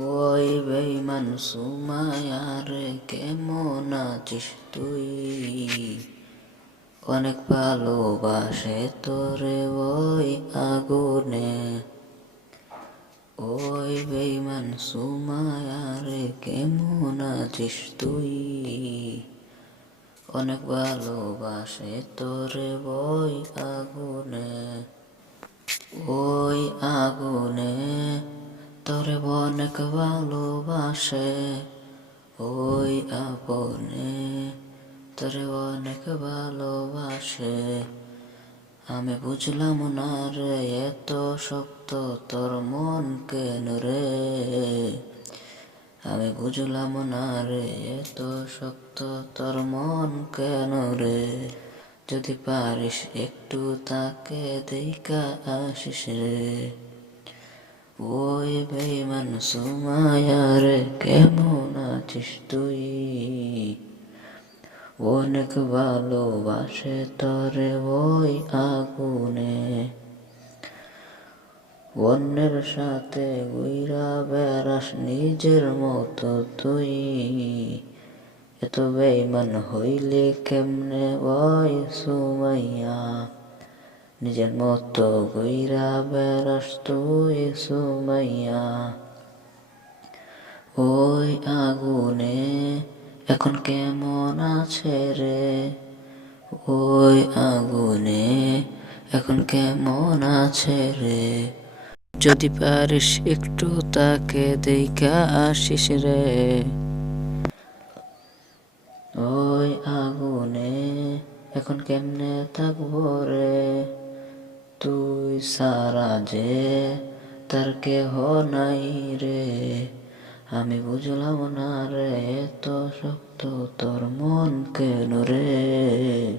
ওই বেঈমান সুমায়ারে কেমন আছিস তুই? অনেক ভালোবাসে তোরে ওই আগুনে। ওই বেঈমান সুমায়ারে কেমন আছিস তুই? অনেক ভালোবাসে তোরে ওই আগুনে। ওই আগুনে তোরে অনেক ভালোবাসে। ওই আপনে তোরে অনেক ভালোবাসে। আমি বুঝলাম না রে এত শক্ত তোর মন কেন রে। আমি বুঝলাম না রে এত শক্ত তোর মন কেন রে। যদি পারিস একটু তাকে দেখা আসিস রে। ওই বেঈমান সুমায়ারে কেমন আছিস তুই? অনেক ভালোবাসে তোরে ওই আগুনে। অন্যের সাথে ঘুইরা বেড়াস নিজের মতো তুই। এত বেঈমান হইলে কেমনে ওই সুমাইয়া? নিজের মতো ঘুইরা বেড়াস তুই সুমাইয়া। ওই আগুনে এখন কেমন আছে রে। ওই আগুনে এখন কেমন আছে রে। যদি পারিস একটু তাকে দেখা আসিস রে। ওই আগুনে এখন কেমনে থাকবো রে। তুই সারা যে তার কেহ নাই রে। আমি বুঝলাম না রে এত শক্ত তোর মন কেন রে।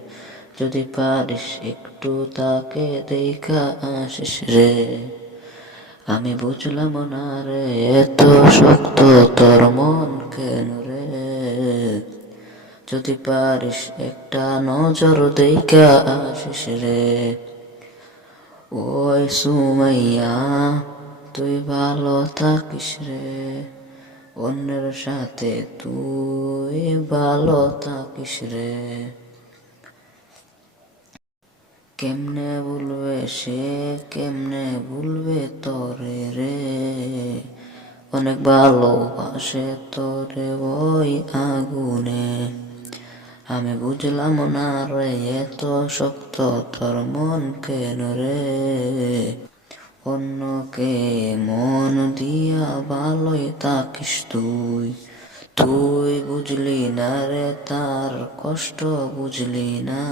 যদি পারিস একটু তাকে দেখা আসিস রে। আমি বুঝলাম না রে এত শক্ত তোর মন কেন রে। যদি পারিস একটা নজর দেখা আসিস রে। ওই সুমাইয়া তুই ভালো থাকিস রে। অন্যের সাথে তুই ভালো থাকিস রে। কেমনে ভুলবে সে কেমনে ভুলবে তোরে রে। অনেক ভালোবাসে তোরে ওই আগুনে। আমি বুঝলাম না রে এত শক্ত তোর মন কেন রে। অন্যকে মন দিয়া ভালোই থাকিস তুই। তুই বুঝলি না রে তার কষ্ট বুঝলি না।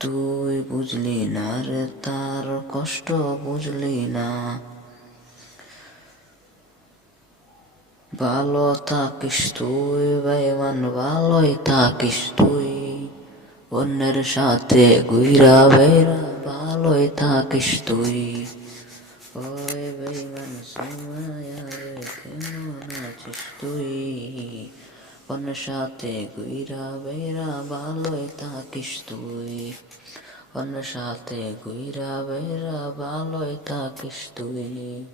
তুই বুঝলি না রে তার কষ্ট বুঝলি না। ভালো থাকিস তুই বেঈমান ভালোই থাকিস তুই। অন্যের সাথে ঘুইরা বেড়া ভালোই থাকিস তুই। ওই বেঈমান সুমায়ারে কেমন আছিস তুই? অন্যের সাথে ঘুইরা বেড়া ভালোই থাকিস তুই। অন্যের সাথে ঘুইরা বেড়া ভালোই থাকিস তুই।